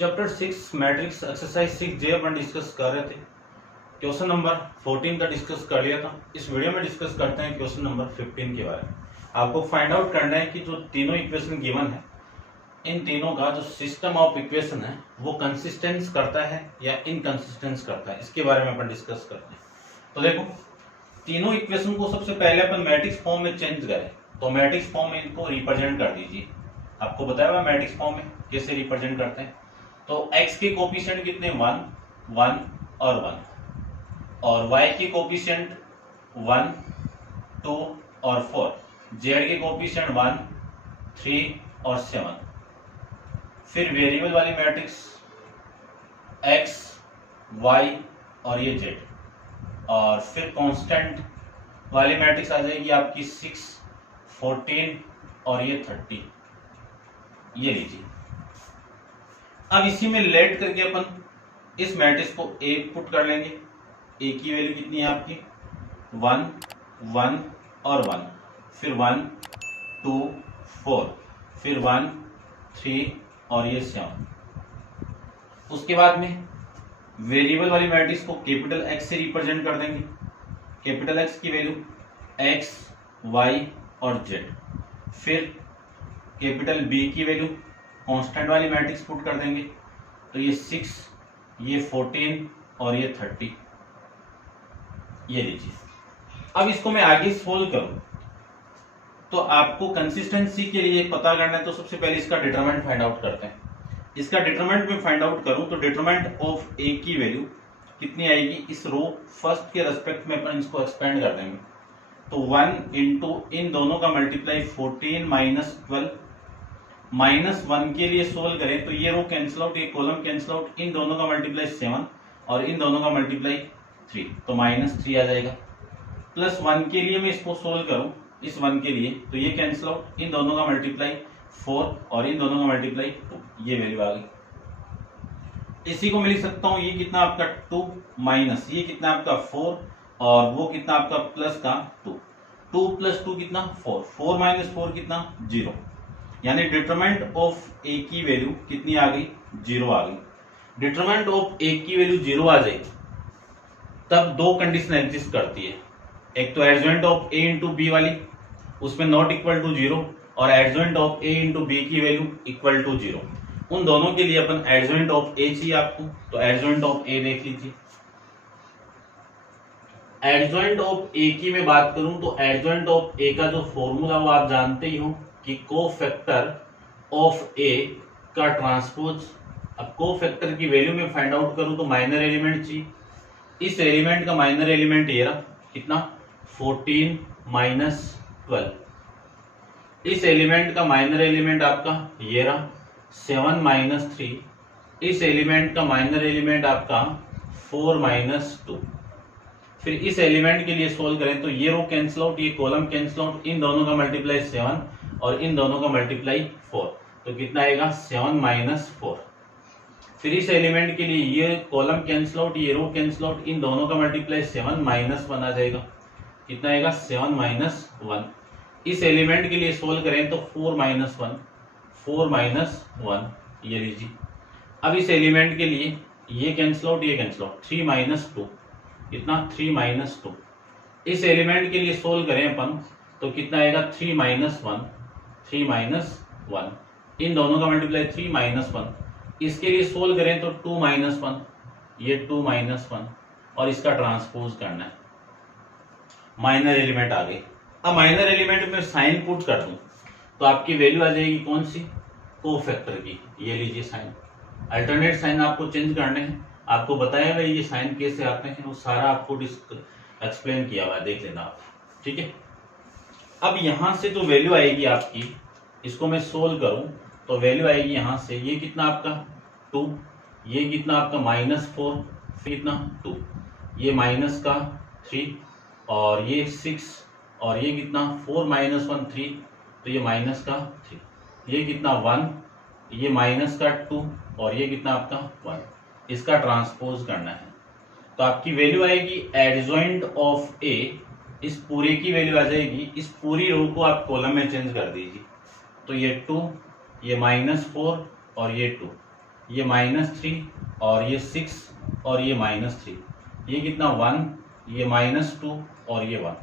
Chapter 6 matrix exercise 6J अपन discuss कर रहे थे। क्वेश्चन नंबर 14 का डिस्कस कर लिया था। इस वीडियो में डिस्कस करते हैं क्वेश्चन नंबर 15 के बारे में। आपको फाइंड आउट करना है कि जो तीनों इक्वेशन गिवन है, इन तीनों का जो सिस्टम ऑफ इक्वेशन है वो कंसिस्टेंस करता है या इनकंसिस्टेंस करता है, इसके बारे में अपन डिस्कस करते हैं। तो देखो, तीनों इक्वेशन को सबसे पहले अपन मैट्रिक्स फॉर्म में चेंज करें, तो मैट्रिक्स फॉर्म में इनको रिप्रेजेंट कर दीजिए। आपको बताया हुआ मैट्रिक्स फॉर्म में कैसे रिप्रेजेंट करते हैं। तो x के कोफिशिएंट कितने 1, 1 और 1, और y के कोफिशिएंट 1, 2 और 4, z के कोफिशिएंट 1, 3 और 7। फिर वेरिएबल वाली मैट्रिक्स x, y और ये z, और फिर कांस्टेंट वाली मैट्रिक्स आ जाएगी आपकी 6, 14 और ये 30। ये लीजिए। अब इसी में लेट करके अपन इस मैट्रिक्स को ए पुट कर लेंगे। ए की वैल्यू कितनी है आपकी 1, 1 और 1, फिर 1, 2, 4, फिर 1, 3 और ये 7। उसके बाद में वेरिएबल वाली मैट्रिक्स को कैपिटल एक्स से रिप्रेजेंट कर देंगे। कैपिटल एक्स की वैल्यू एक्स, वाई और जेड। फिर कैपिटल बी की वैल्यू कांस्टेंट वाली मैट्रिक्स पुट कर देंगे, तो ये 6, ये 14 और ये 30। ये लीजिए। अब इसको मैं आगे सोल्व करूं तो आपको कंसिस्टेंसी के लिए पता करना है, तो सबसे पहले इसका डिटरमिनेंट फाइंड आउट करते हैं। इसका डिटरमिनेंट में फाइंड आउट करूं तो डिटरमिनेंट ऑफ ए की वैल्यू कितनी आएगी, इस रो फर्स्ट के रेस्पेक्ट में अपन इसको एक्सपेंड कर देंगे। तो 1 इंटू इन दोनों का मल्टीप्लाई 14 माइनस 12, माइनस 1 के लिए सोल्व करें तो ये रो कैंसिल आउट, ये कॉलम कैंसिल आउट, इन दोनों का मल्टीप्लाई 7 और इन दोनों का मल्टीप्लाई 3, तो -3 आ जाएगा। प्लस 1 के लिए मैं इसको सोल्व करूं, इस 1 के लिए, तो ये कैंसिल आउट, इन दोनों का मल्टीप्लाई 4 और इन दोनों का मल्टीप्लाई 2, ये वैल्यू आ गई। इसी को मैं लिख सकता हूं, ये कितना आपका 2 माइनस ये कितना आपका 4 और वो कितना आपका प्लस का 2, 2 प्लस 2 कितना 4, 4 माइनस 4 कितना 0। यानी डिटरमिनेंट ऑफ ए की वैल्यू कितनी आ गई 0 आ गई। डिटरमिनेंट ऑफ ए की वैल्यू 0 आ जाए तब दो कंडीशन एग्जिस्ट करती है। एक तो adjoint of A into B वाली, उसमें नॉट इक्वल टू 0, और adjoint of A into B की वैल्यू इक्वल टू 0। उन दोनों के लिए अपन एडजॉइंट ऑफ ए चाहिए आपको, तो एडजॉइंट ऑफ ए देख लीजिए। एडजॉइंट ऑफ ए की मैं बात करूं तो एडजॉइंट ऑफ ए का जो फॉर्मूला वो आप जानते ही हो कि कोफैक्टर ऑफ ए का ट्रांसपोज। अब कोफैक्टर की वैल्यू में फाइंड आउट करूं तो माइनर एलिमेंट चाहिए। इस एलिमेंट का माइनर एलिमेंट ये रहा, कितना 14 माइनस 12। इस एलिमेंट का माइनर एलिमेंट आपका ये रहा 7 माइनस 3। इस एलिमेंट का माइनर एलिमेंट आपका 4 माइनस 2। फिर इस एलिमेंट के लिए सोल्व करें तो ये रो कैंसिल आउट, ये कॉलम कैंसिल आउट, इन दोनों का मल्टीप्लाई 7 और इन दोनों का मल्टीप्लाई 4, तो कितना आएगा 7 माइनस 4। फिर इस एलिमेंट के लिए ये कॉलम कैंसिल आउट, ये रो कैंसिल आउट, इन दोनों का मल्टीप्लाई 7 माइनस 1 आ जाएगा। कितना आएगा 7 माइनस 1। इस एलिमेंट के लिए सोल्व करें तो 4 माइनस 1, 4 माइनस 1, ये लीजिए। अब इस एलिमेंट के लिए ये कैंसिल आउट, ये कैंसिल आउट, 3 माइनस 2, कितना 3 माइनस 2। इस एलिमेंट के लिए सोल्व करें अपन तो कितना आएगा 3 माइनस 1, 3 माइनस 1, इन दोनों का मल्टीप्लाई 3 माइनस 1। इसके लिए सोल्व करें तो 2 माइनस 1, ये 2 माइनस 1, और इसका ट्रांसपोज करना है। माइनर एलिमेंट आ गई। अब माइनर एलिमेंट में साइन पुट कर दूं तो आपकी वैल्यू आ जाएगी कौन सी, कोफैक्टर की। ये लीजिए साइन, अल्टरनेट साइन आपको चेंज करने हैं। आपको बताया भाई ये साइन कैसे आते हैं, वो सारा आपको एक्सप्लेन किया हुआ है, देख लेना आप, ठीक है। अब यहां से जो वैल्यू आएगी आपकी, इसको मैं सोल्व करूं तो वैल्यू आएगी यहां से, ये कितना आपका 2, ये कितना आपका -4, फिर कितना 2, ये माइनस का 3 और ये 6, और ये कितना 4 माइनस 1 3, तो ये माइनस का 3, ये कितना 1, ये माइनस का 2 और ये कितना आपका 1। इसका ट्रांसपोज करना है तो आपकी वैल्यू आएगी एडजॉइंट ऑफ ए, इस पूरे की वैल्यू आ जाएगी, इस पूरी रो को आप कॉलम में चेंज कर दीजिए। तो ये 2, ये -4 और ये 2, ये -3 और ये 6 और ये -3, ये कितना 1, ये -2 और ये 1,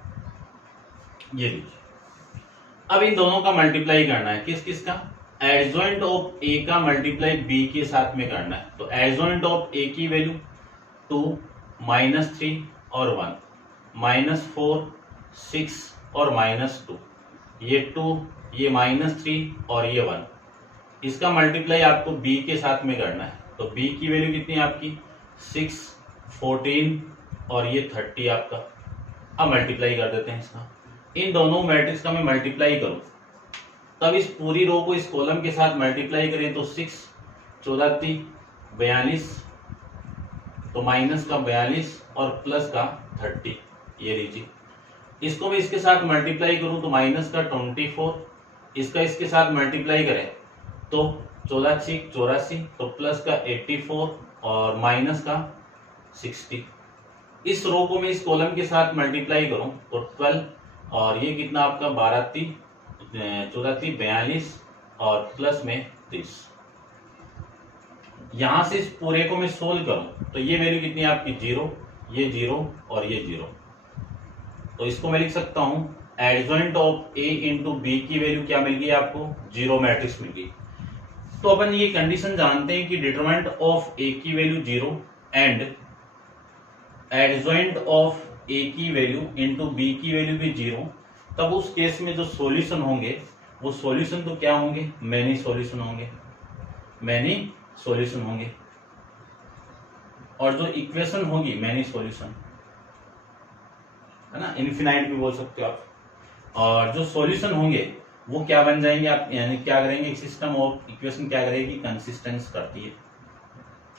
ये लीजिए। अब इन दोनों का मल्टीप्लाई करना है, किस किस का, एडजॉइंट ऑफ ए का मल्टीप्लाई बी के साथ में करना है। तो एडजॉइंट ऑफ ए की वैल्यू 2, -3 और 1, -4, 6 और -2, ये 2, ये -3 और ये 1, इसका मल्टीप्लाई आपको बी के साथ में करना है। तो बी की वैल्यू कितनी है आपकी 6, 14 और ये 30 आपका। अब मल्टीप्लाई कर देते हैं इसका, इन दोनों मैट्रिक्स का मैं मल्टीप्लाई करूं, तब इस पूरी रो को इस कॉलम के साथ मल्टीप्लाई करें तो 6, 14, 42, तो माइनस का 42 और प्लस का 30, ये लीजिए। इसको भी इसके साथ मल्टीप्लाई करूं तो माइनस का 24, इसका इसके साथ मल्टीप्लाई करें तो 14 6 84, तो प्लस का 84 और माइनस का 60। इस रो को मैं इस कॉलम के साथ मल्टीप्लाई करूं तो 12 और ये कितना आपका 12 3 14 42 और प्लस में 30। यहां से इस पूरे को मैं सोल्व करूं तो ये वैल्यू कितनी है आपकी 0, ये 0 और ये 0। तो इसको मैं लिख सकता हूं adjoint of A into B की वैल्यू क्या मिल गई आपको 0 मैट्रिक्स मिल गई। तो अपन ये कंडीशन जानते हैं कि डिटरमिनेंट ऑफ ए की value 0 and adjoint of A की वैल्यू इंटू बी की वैल्यू भी 0, तब उस केस में जो सॉल्यूशन होंगे वो सॉल्यूशन तो क्या होंगे, मैनी सॉल्यूशन होंगे, मैनी सॉल्यूशन होंगे। और जो इक्वेशन होगी मैनी सॉल्यूशन है ना, इनफिनाइट भी बोल सकते हो आप। और जो सॉल्यूशन होंगे वो क्या बन जाएंगे आप, यानी क्या करेंगे, सिस्टम ऑफ इक्वेशन क्या करेगी, कंसिस्टेंस करती है।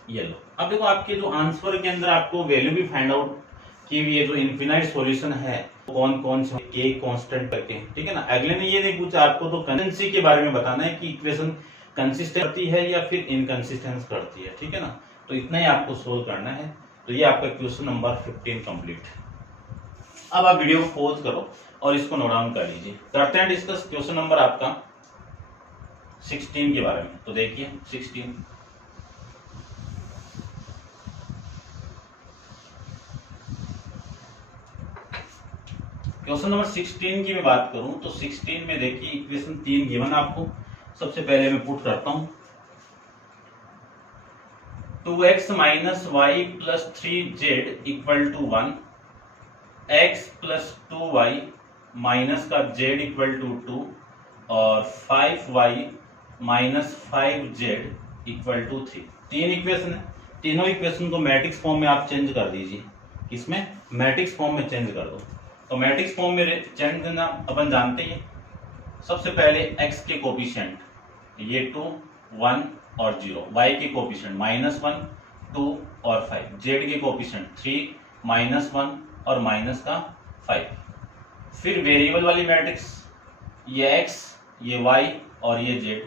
ये लो, अब देखो आपके जो आंसर के अंदर आपको वैल्यू भी फाइंड आउट कि ये जो इनफिनाइट सॉल्यूशन है कौन कौन से के कांस्टेंट करके, ठीक है ना। अगले ने ये नहीं पूछा आपको तो कंसिस्टेंसी के बारे में बताना है कि इक्वेशन कंसिस्टेंट करती है या फिर इनकंसिस्टेंस करती है, ठीक है ना। तो इतना ही आपको सोल्व करना है। तो ये आपका क्वेश्चन नंबर 15 कंप्लीट। अब आप वीडियो को पॉज करो और इसको नोट डाउन कर लीजिए। करते हैं डिस्कस क्वेश्चन नंबर आपका 16 के बारे में। तो देखिए 16, क्वेश्चन नंबर 16 की मैं बात करूं तो 16 में देखिए इक्वेशन 3 गिवन आपको। सबसे पहले मैं पुट करता हूं 2x minus Y plus 3z equal to 1, x plus 2y minus का z इक्वल टू 2 और 5y minus 5z equal to 3। तीन इक्वेशन है, तीनों इक्वेशन को मैट्रिक्स फॉर्म में आप चेंज कर दीजिए। किसमें, मैट्रिक्स फॉर्म में चेंज कर दो। तो मैट्रिक्स फॉर्म में चेंज करना अपन जानते हैं। सबसे पहले x के कोफिशिएंट ये 2, 1 और 0, y के कोफिशिएंट -1, 2 और 5, z के कोफिशिएंट 3, -1 और माइनस का 5। फिर वेरिएबल वाली मैट्रिक्स ये x, ये y और ये z।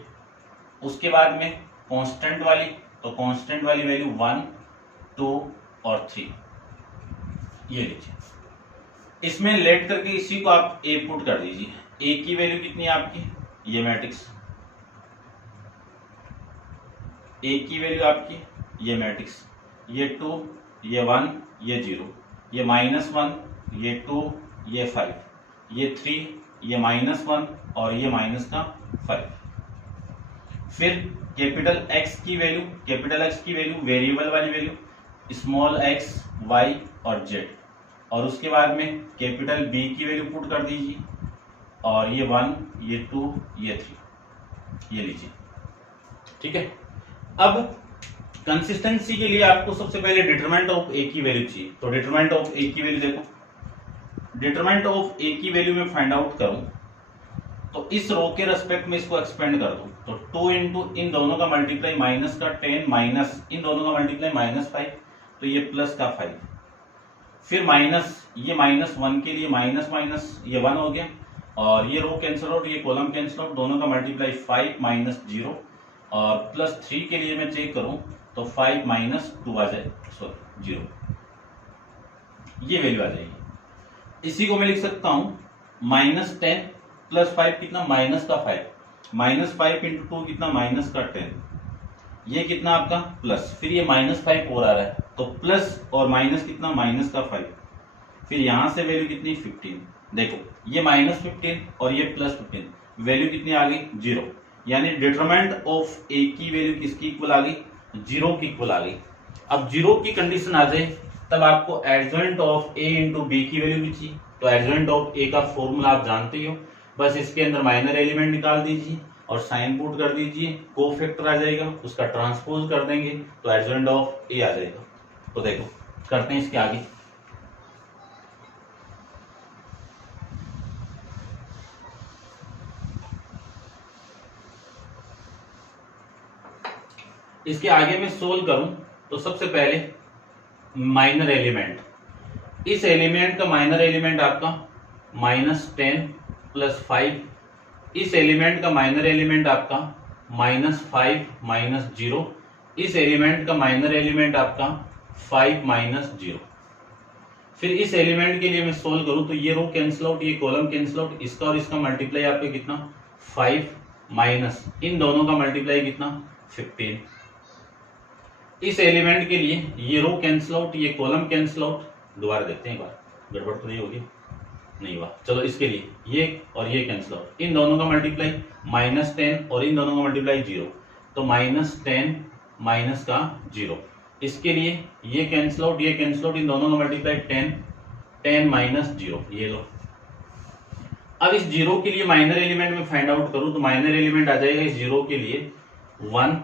उसके बाद में कांस्टेंट वाली, तो कांस्टेंट वाली वैल्यू 1, 2 और 3, ये लीजिए। इसमें लेट करके इसी को आप a पुट कर दीजिए। a की वैल्यू कितनी है आपकी, ये मैट्रिक्स, a की वैल्यू आपकी ये मैट्रिक्स, ये 2, ये 1, ये 0, ये -1, ये 2, ये 5, ये 3, ये -1 और ये माइनस का 5। फिर कैपिटल X की वैल्यू, कैपिटल X की वैल्यू वेरिएबल वाली वैल्यू स्मॉल x, y और z। और उसके बाद में कैपिटल B की वैल्यू पुट कर दीजिए और ये 1, ये 2, ये 3, ये लीजिए, ठीक है। अब कंसिस्टेंसी के लिए आपको सबसे पहले डिटरमिनेंट ऑफ ए की वैल्यू चाहिए। तो डिटरमिनेंट ऑफ ए की वैल्यू देखो, डिटरमिनेंट ऑफ ए की वैल्यू में फाइंड आउट करूं तो इस रो के रेस्पेक्ट में इसको एक्सपेंड कर दूं तो 2 इंटू इन दोनों का मल्टीप्लाई माइनस का 10 माइनस इन दोनों का मल्टीप्लाई -5, तो ये प्लस का 5। फिर माइनस, ये -1 के लिए माइनस माइनस ये 1 हो गया और ये रो कैंसिल आउट, ये कॉलम कैंसिल आउट, दोनों का मल्टीप्लाई 5 माइनस 0 और प्लस 3 के लिए मैं चेक करूं तो 5 माइनस 2 आ जाए, सॉरी 0, ये वैल्यू आ जाएगी। इसी को मैं लिख सकता हूं -10 प्लस 5 कितना, माइनस का 5, -5 इंटू 2 कितना, माइनस का 10 ये कितना आपका प्लस, फिर ये -5 और आ रहा है, तो प्लस और माइनस कितना, -5, फिर यहां से वैल्यू कितनी 15। देखो ये -15 और ये +15, वैल्यू कितनी आ गई 0, यानी डिटरमिनेंट ऑफ ए की वैल्यू किसकी इक्वल आ गई, 0 की इक्वल आ गई। अब 0 की कंडीशन आ जाए तब आपको adjoint of A into B की वैल्यू भी चाहिए। तो एडजॉइंट ऑफ ए का फॉर्मूला आप जानते ही हो, बस इसके अंदर माइनर एलिमेंट निकाल दीजिए और साइन पुट कर दीजिए, कोफैक्टर आ जाएगा, उसका ट्रांसपोज कर देंगे तो एडजॉइंट ऑफ ए आ जाएगा। तो देखो करते हैं इसके आगे। इसके आगे मैं सोल्व करूं तो सबसे पहले माइनर एलिमेंट, इस एलिमेंट का माइनर एलिमेंट आपका -10 + 5, इस एलिमेंट का माइनर एलिमेंट आपका -5 - 0, इस एलिमेंट का माइनर एलिमेंट आपका 5 - 0। फिर इस एलिमेंट के लिए मैं सोल्व करूं तो ये रो कैंसिल आउट, ये कॉलम कैंसिल आउट, इसका और इसका मल्टीप्लाई आपका कितना 5 माइनस इन दोनों का मल्टीप्लाई कितना 15। इस एलिमेंट के लिए ये रो कैंसिल आउट, ये कॉलम कैंसिल आउट, दोबारा देखते हैं एक बार, गड़बड़ तो नहीं होगी, नहीं हुआ। चलो इसके लिए ये और ये कैंसिल आउट, इन दोनों का मल्टीप्लाई -10 और इन दोनों का मल्टीप्लाई 0, तो -10 माइनस का 0। इसके लिए ये कैंसिल आउट, ये कैंसिल आउट, इन दोनों का मल्टीप्लाई 10 - 0, ये लो। अब इस 0 के लिए माइनर एलिमेंट में फाइंड आउट करूं तो माइनर एलिमेंट आ जाएगा इस 0 के लिए 1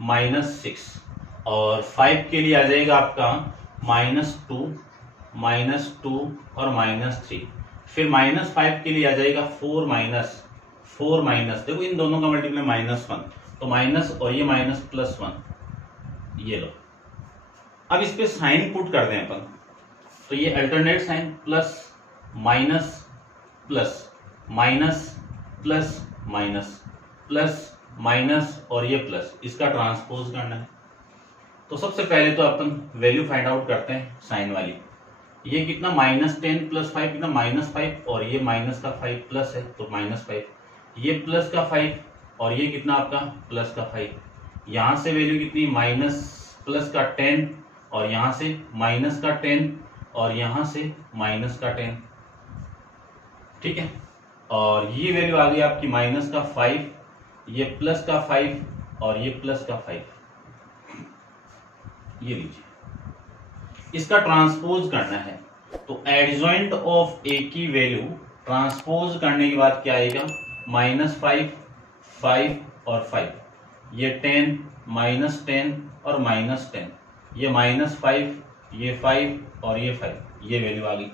- 6 और 5 के लिए आ जाएगा आपका -2 और -3, फिर -5 के लिए आ जाएगा 4 माइनस, देखो इन दोनों का मल्टीप्लाई -1, तो माइनस और ये माइनस +1, ये लो। अब इस पे साइन पुट कर दें अपन, तो ये alternate sign plus minus plus minus plus minus plus minus और ये प्लस, इसका ट्रांसपोज करना है। तो सबसे पहले तो अपन वैल्यू फाइंड आउट करते हैं साइन वाली। ये कितना -10 + 5 कितना -5 और ये माइनस का 5 प्लस है तो -5, ये प्लस का 5 और ये कितना आपका प्लस का 5, यहाँ से वैल्यू कितनी प्लस का 10 और यहाँ से माइनस का 10 और यहाँ से माइनस का 10, ठीक है। और ये वैल्यू आ गई आपकी माइनस का 5, ये प्लस का 5 और ये प्लस का 5, ये लीजिए। इसका ट्रांसपोज करना है तो एडजॉइंट ऑफ ए की वैल्यू ट्रांसपोज करने के बाद क्या आएगा -5 5 और 5, ये 10 -10 और -10, ये -5, ये 5 और ये 5, ये वैल्यू आ गई।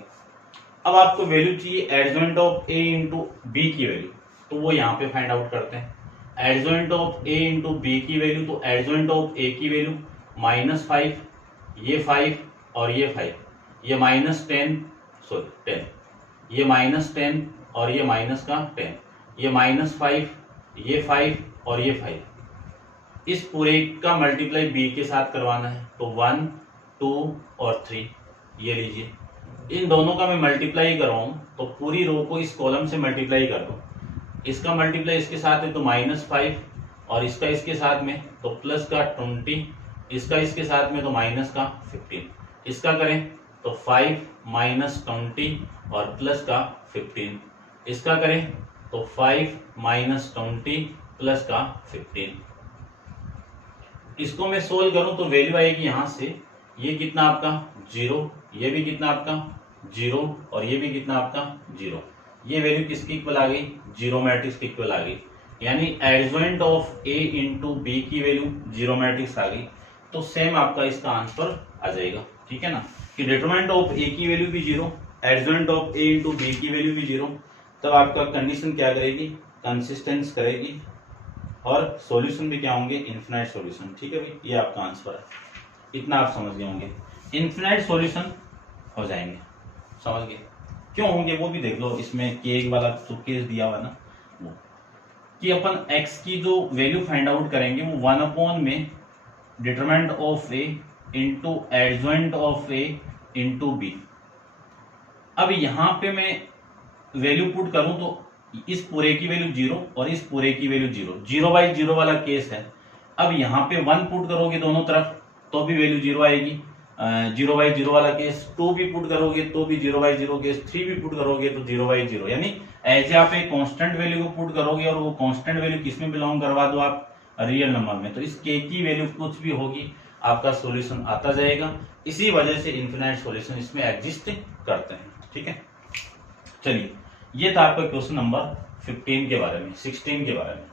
अब आपको वैल्यू चाहिए adjoint of A into B की वैल्यू, तो वो यहाँ पे फाइंड आउट करते हैं। Adjoint of A into B की वैल्यू, तो एडजॉइंट ऑफ ए की वैल्यू -5, ये 5 और ये 5, ये -10 ये -10 और ये माइनस का 10, ये -5, ये 5 और ये 5, इस पूरे का मल्टीप्लाई बी के साथ करवाना है, तो 1 2 और 3, ये लीजिए। इन दोनों का मैं मल्टीप्लाई करवाऊं तो पूरी रो को इस कॉलम से मल्टीप्लाई कर दो, इसका मल्टीप्लाई इसके साथ है तो -5 और इसका इसके साथ में तो प्लस का 20, इसका इसके साथ में तो माइनस का 15, इसका करें तो 5 - 20 और प्लस का 15, इसका करें तो 5 - 20 प्लस का 15। इसको मैं सोल्व करूं तो वैल्यू आएगी यहां से, ये कितना आपका 0, ये भी कितना आपका 0 और ये भी कितना आपका 0, ये वैल्यू किसकी इक्वल आ गई, 0 मैट्रिक्स की इक्वल आ गई, यानी adjoint of A into B की वैल्यू 0 मैट्रिक्स आ गई। तो सेम आपका इसका आंसर आ जाएगा, ठीक है ना, कि डिटरमिनेंट ऑफ ए की वैल्यू भी 0, adjoint of A into B की वैल्यू भी 0, तब आपका कंडीशन क्या करेगी, कंसिस्टेंस करेगी और सॉल्यूशन भी क्या होंगे, इन्फिनाइट सॉल्यूशन, ठीक है भाई, ये आपका आंसर है। इतना आप समझ गए होंगे, इन्फिनाइट सॉल्यूशन हो जाएंगे, समझ गए क्यों होंगे वो भी देख लो। इसमें केक वाला तो केस दिया हुआ ना, वो कि अपन x की जो वैल्यू फाइंड आउट करेंगे वो 1 में determinant of A into adjoint of A into B. अब यहां पे मैं वैल्यू पुट करूं तो इस पूरे की वैल्यू 0 और इस पूरे की वैल्यू 0, 0/0 वाला केस है। अब यहाँ पे 1 पुट करोगे दोनों तरफ तो भी वैल्यू 0 आएगी, 0/0 वाला केस। 2 भी पुट करोगे तो भी 0/0 केस। 3 भी पुट करोगे तो 0/0, यानी ऐसे आप एक कांस्टेंट वैल्यू को पुट करोगे और वो कांस्टेंट वैल्यू किस में बिलोंग करवा दो आप, रियल नंबर में, तो इस के की वैल्यू कुछ भी होगी आपका सॉल्यूशन आता जाएगा। इसी वजह से इनफिनाइट सॉल्यूशन इसमें एग्जिस्ट करते हैं। ठीक है, चलिए ये था आपका क्वेश्चन नंबर 15 के बारे में, 16 के बारे में।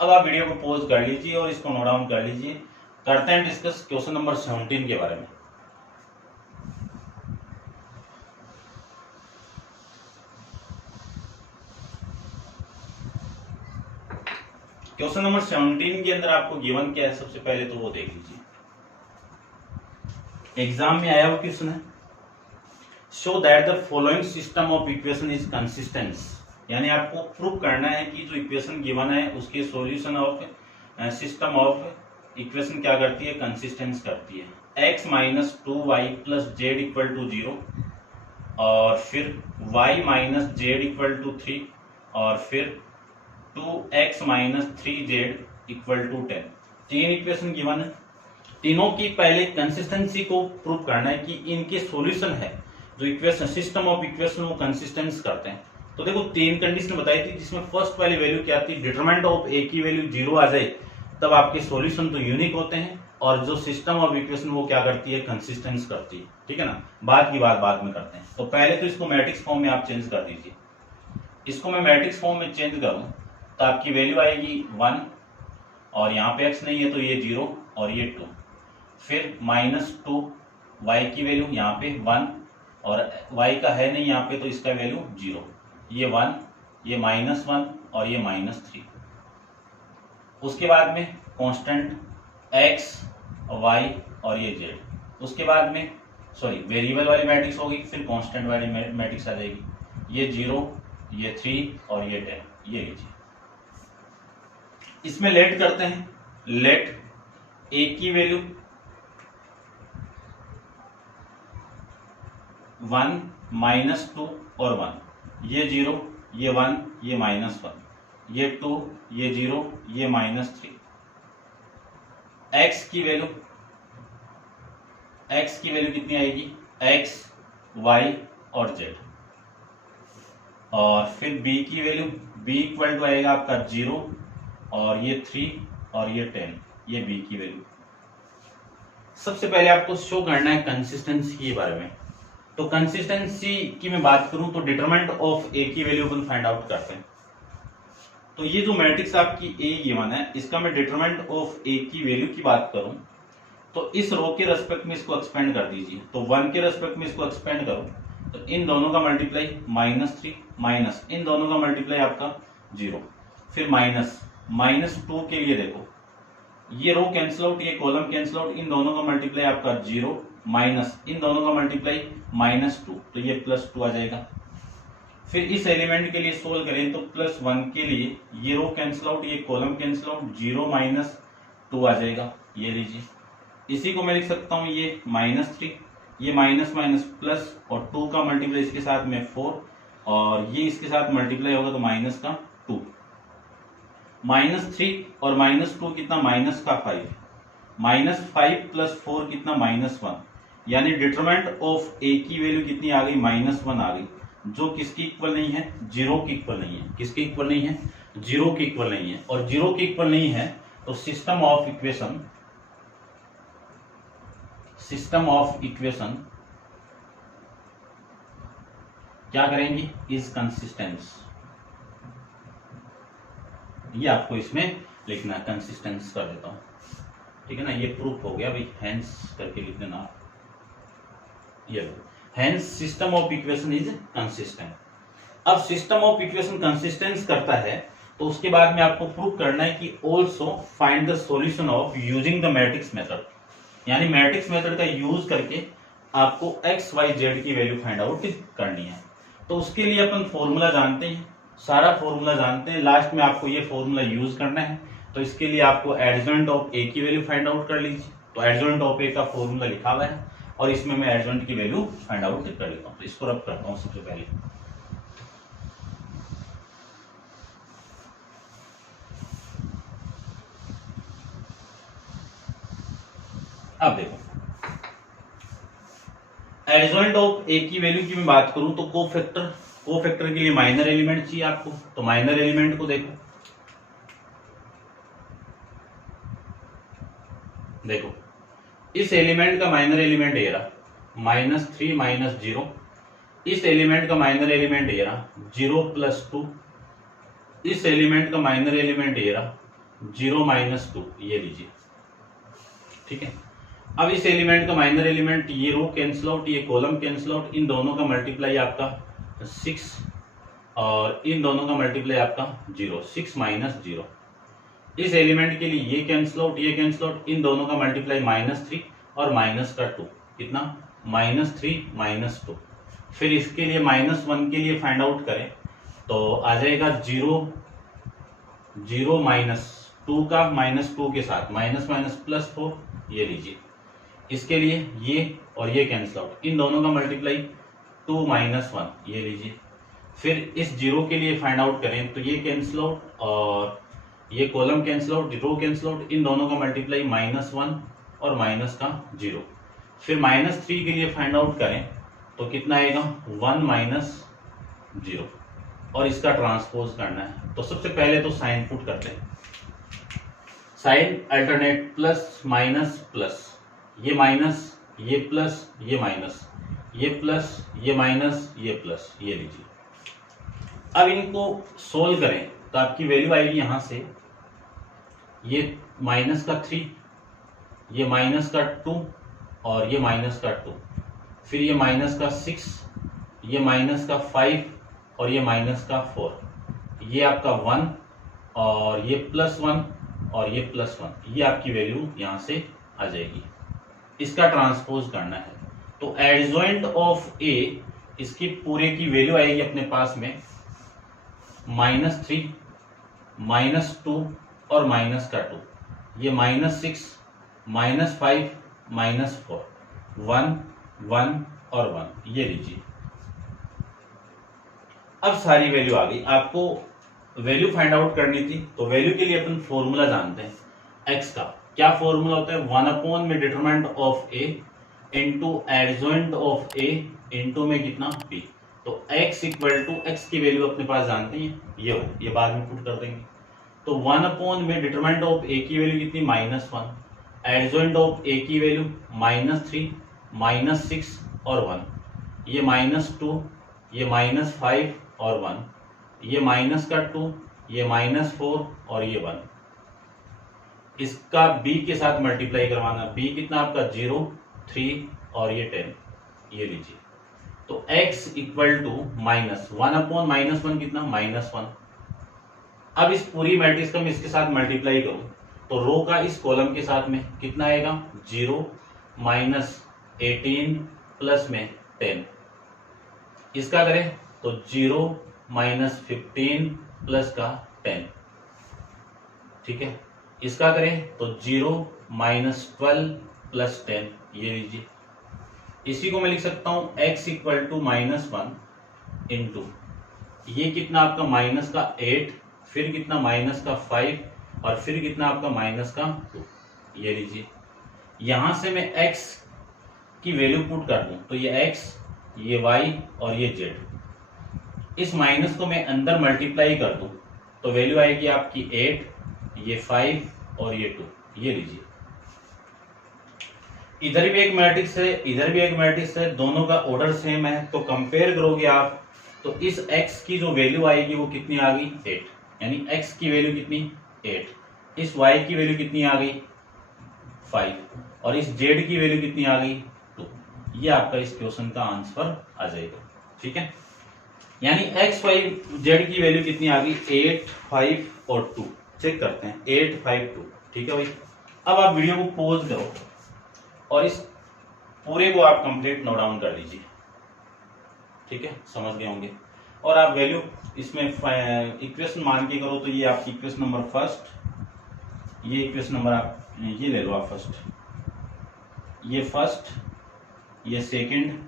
अब आप वीडियो को पॉज कर लीजिए और इसको नोट डाउन कर लीजिए। करते हैं डिस्कस क्वेश्चन नंबर 17 के बारे में। क्वेश्चन नंबर 17 के अंदर आपको गिवन क्या है, सबसे पहले तो वो देख लीजिए। एग्जाम में आया हुआ क्वेश्चन है, show that the following system of equation is consistent, यानी आपको प्रूव करना है कि जो इक्वेशन गिवन है उसके solution of system of equation क्या करती है, कंसिस्टेंस करती है। x minus 2y plus Z equal to 0, और फिर y minus Z equal to 3, और फिर 2x minus 3z equal to 10। तीन इक्वेशन गिवन है, तीनों की पहले कंसिस्टेंसी को प्रूव करना है कि इनके सॉल्यूशन है जो इक्वेशन सिस्टम ऑफ इक्वेशन वो कंसिस्टेंस करते हैं। तो देखो तीन कंडीशन बताई थी, जिसमें फर्स्ट वाली वैल्यू क्या थी, डिटरमिनेंट ऑफ ए की वैल्यू 0 आ जाए तब आपके सॉल्यूशन तो यूनिक होते हैं, और जो सिस्टम ऑफ इक्वेशन वो क्या करती है, कंसिस्टेंस करती है। ठीक है ना, बाद की बात बाद में करते हैं। तो पहले तो इसको मैट्रिक्स फॉर्म में आप चेंज कर दीजिए। इसको मैं मैट्रिक्स फॉर्म में चेंज करूं तो आपकी वैल्यू आएगी 1, और यहाँ पे x नहीं है तो ये 0 और ये 2, फिर -2 y की वैल्यू यहाँ पे 1 और y का है नहीं यहाँ पे तो इसका वैल्यू 0, ये 1, ये -1 और ये -3। उसके बाद में कांस्टेंट x, y और ये z। उसके बाद में वेरिएबल वाली मैट्रिक्स होगी, फिर कांस्टेंट वाली मैट्रिक्स आ जाएगी, ये 0, ये 3 और ये 10। ये लीजिए, इसमें लेट करते हैं। लेट a की वैल्यू 1 -2 और 1, ये 0, ये 1, ये -1, ये 2, ये 0, ये -3। x की वैल्यू कितनी आएगी, x, y और z। और फिर b की वैल्यू b इक्वल टू आएगा आपका 0 और ये 3 और ये 10, ये b की वैल्यू। सबसे पहले आपको शो करना है कंसिस्टेंसी के बारे में। तो कंसिस्टेंसी की मैं बात करूं तो डिटरमिनेंट ऑफ a की वैल्यू अपन फाइंड आउट करते हैं। तो ये जो मैट्रिक्स आपकी a गिवन है, इसका मैं डिटरमिनेंट ऑफ a की वैल्यू की बात करूं तो इस रो के रेस्पेक्ट में इसको एक्सपेंड कर दीजिए। तो 1 के रेस्पेक्ट में इसको एक्सपेंड करो तो इन दोनों का मल्टीप्लाई -3 माइनस इन दोनों का मल्टीप्लाई आपका 0, फिर -2 के लिए देखो ये रो कैंसिल आउट, ये कॉलम कैंसिल आउट, इन दोनों का मल्टीप्लाई आपका 0 माइनस इन दोनों का मल्टीप्लाई -2, तो ये +2 आ जाएगा। फिर इस एलिमेंट के लिए सोल्व करें तो +1 के लिए ये रो कैंसिल आउट, ये कॉलम कैंसिल आउट, 0 - 2 आ जाएगा। ये लीजिए, इसी को मैं लिख सकता हूँ ये -3, ये माइनस माइनस प्लस और 2 का मल्टीप्लाई इसके साथ में 4 और ये इसके साथ मल्टीप्लाई होगा तो माइनस का 2, -3 और -2 कितना, -5, -5 + 4 कितना, -1, यानी डिटरमिनेंट ऑफ a की वैल्यू कितनी आ गई, -1 आ गई, जो किसकी इक्वल नहीं है, 0 की इक्वल नहीं है। किसकी इक्वल नहीं है, 0 की इक्वल नहीं है। और 0 की इक्वल नहीं है तो सिस्टम ऑफ इक्वेशन क्या करेंगे, इज कंसिस्टेंस। ये आपको इसमें लिखना है, कंसिस्टेंस कर देता हूं, ठीक है ना। ये प्रूफ हो गया भाई, हेंस करके लिख देना। ये hence system of equation is consistent. अब सिस्टम ऑफ इक्वेशन कंसिस्टेंस करता है तो उसके बाद में आपको प्रूव करना है कि also find the solution of using the matrix method, यानी मैट्रिक्स मेथड का यूज करके आपको x y z की वैल्यू फाइंड आउट करनी है। तो उसके लिए अपन फॉर्मूला जानते हैं, सारा फॉर्मूला जानते हैं, लास्ट में आपको ये फॉर्मूला यूज करना है। तो इसके लिए आपको एडजॉइंट ऑफ a की वैल्यू फाइंड आउट कर लीजिए। तो एडजॉइंट ऑफ a का फॉर्मूला लिखा हुआ है और इसमें मैं एडजॉइंट की वैल्यू फाइंड आउट कर लेता हूँ। तो इसको रब करता हूँ सबसे पहले। अब देखो एडजॉइंट ऑफ ए की वैल्यू की मैं बात करूं तो कोफैक्टर के लिए माइनर एलिमेंट चाहिए आपको, तो माइनर एलिमेंट को देखो इस एलिमेंट का माइनर एलिमेंट ये रहा -3 -0, इस एलिमेंट का माइनर एलिमेंट ये रहा 0 + 2, इस एलिमेंट का माइनर एलिमेंट ये रहा 0 - 2, ये लीजिए। ठीक है, अब इस एलिमेंट का माइनर एलिमेंट ये रो कैंसिल आउट, ये कॉलम कैंसिल आउट, इन दोनों का मल्टीप्लाई आपका 6 और इन दोनों का मल्टीप्लाई आपका 0, 6 - 0। इस एलिमेंट के लिए ये कैंसिल आउट, ये कैंसिल आउट, इन दोनों का मल्टीप्लाई -3 और -2, कितना -3 - 2। फिर इसके लिए -1 के लिए फाइंड आउट करें तो आ जाएगा 0 -2 का -2 के साथ +4, ये लीजिए। इसके लिए ये और ये कैंसिल आउट, इन दोनों का मल्टीप्लाई 2 - 1, ये लीजिए। फिर इस 0 के लिए फाइंड आउट करें तो ये कैंसिल आउट और ये कॉलम कैंसिल आउट, रो कैंसिल आउट, इन दोनों का मल्टीप्लाई -1 और -0। फिर -3 के लिए फाइंड आउट करें तो कितना आएगा 1 - 0 और इसका ट्रांसपोज करना है। तो सबसे पहले तो साइन पुट करते हैं, sign alternate plus minus plus, ये माइनस, ये प्लस, ये माइनस, ये प्लस, ये माइनस, ये प्लस, ये लीजिए। अब इनको सोल्व करें तो आपकी वैल्यू आएगी यहां से, ये -3, ये -2 और ये -2, फिर ये -6, ये -5 और ये -4, ये आपका 1 और ये +1 और ये +1, ये आपकी वैल्यू यहां से आ जाएगी। इसका ट्रांसपोज करना है तो एडजॉइंट ऑफ ए, इसकी पूरे की वैल्यू आएगी अपने पास में -3 -2 और -2, ये -6 -5 -4, 1 1 और 1, ये लीजिए। अब सारी वैल्यू आ गई, आपको वैल्यू फाइंड आउट करनी थी तो वैल्यू के लिए अपन फॉर्मूला जानते हैं एक्स का। क्या फॉर्मूला होता है 1 में determinant of A into adjoint of A into में कितना बी। तो x इक्वल टू एक्स की वैल्यू अपने पास जानते हैं, ये बाद में पुट कर देंगे। तो 1 में डिटरमिनेंट ऑफ ए की वैल्यू कितनी -1, एडजॉइंट ऑफ ए की वैल्यू -3 -6 और 1, ये -2, ये -5 और 1, ये -2, ये -4 और ये 1। इसका b के साथ मल्टीप्लाई करवाना, b कितना आपका 0 3 और ये 10, ये लीजिए। तो x इक्वल टू -1 कितना -1। अब इस पूरी मैट्रिक्स का मैं इसके साथ मल्टीप्लाई करूं तो रो का इस कॉलम के साथ में कितना आएगा 0 -18 प्लस में 10, इसका करें तो 0 -15 प्लस का 10, ठीक है। इसका करें तो 0 -12 प्लस 10, ये लीजिए। इसी को मैं लिख सकता हूं x इक्वल टू -1 इंटू ये कितना आपका -8, फिर कितना -5 और फिर कितना आपका -2, ये लीजिए। यहां से मैं x की वैल्यू पुट कर दूं तो ये x, ये y और ये z, इस माइनस को मैं अंदर मल्टीप्लाई कर दूं तो वैल्यू आएगी आपकी 8, ये 5 और ये 2, ये लीजिए। इधर भी एक मैट्रिक्स है, इधर भी एक मैट्रिक्स है, दोनों का ऑर्डर सेम है, तो कंपेयर करोगे आप तो इस x की जो वैल्यू आएगी वो कितनी आ गई 8, यानी x की वैल्यू कितनी 8, इस y की वैल्यू कितनी आ गई 5 और इस z की वैल्यू कितनी आ गई 2। ये आपका इस क्वेश्चन का आंसर आ जाएगा, ठीक है। यानी x y z की वैल्यू कितनी आ गई 8 5 और 2। चेक करते हैं 8 5 2, ठीक है भाई। अब आप वीडियो को पॉज करो और इस पूरे को आप कंप्लीट नोट डाउन कर लीजिए, ठीक है, समझ गए होंगे। और आप वैल्यू इसमें इक्वेशन मान के करो तो ये आपकी इक्वेशन नंबर फर्स्ट, ये इक्वेशन नंबर आप ये ले लो आप फर्स्ट, ये सेकंड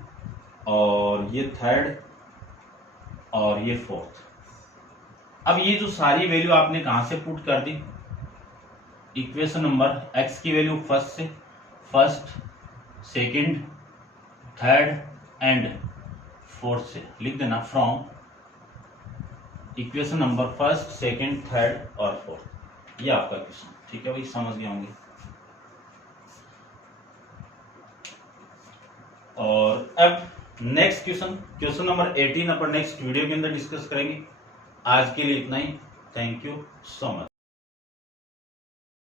और ये थर्ड और ये फोर्थ। अब ये जो सारी वैल्यू आपने कहां से पुट कर दी, इक्वेशन नंबर x की वैल्यू फर्स्ट से, first, second, third and fourth से लिख देना from equation number first, second, third और फोर्थ। ये आपका क्वेश्चन, ठीक है भाई, समझ गए होंगे। और अब नेक्स्ट क्वेश्चन नंबर 18 अपन नेक्स्ट वीडियो के अंदर डिस्कस करेंगे। आज के लिए इतना ही। Thank you so much.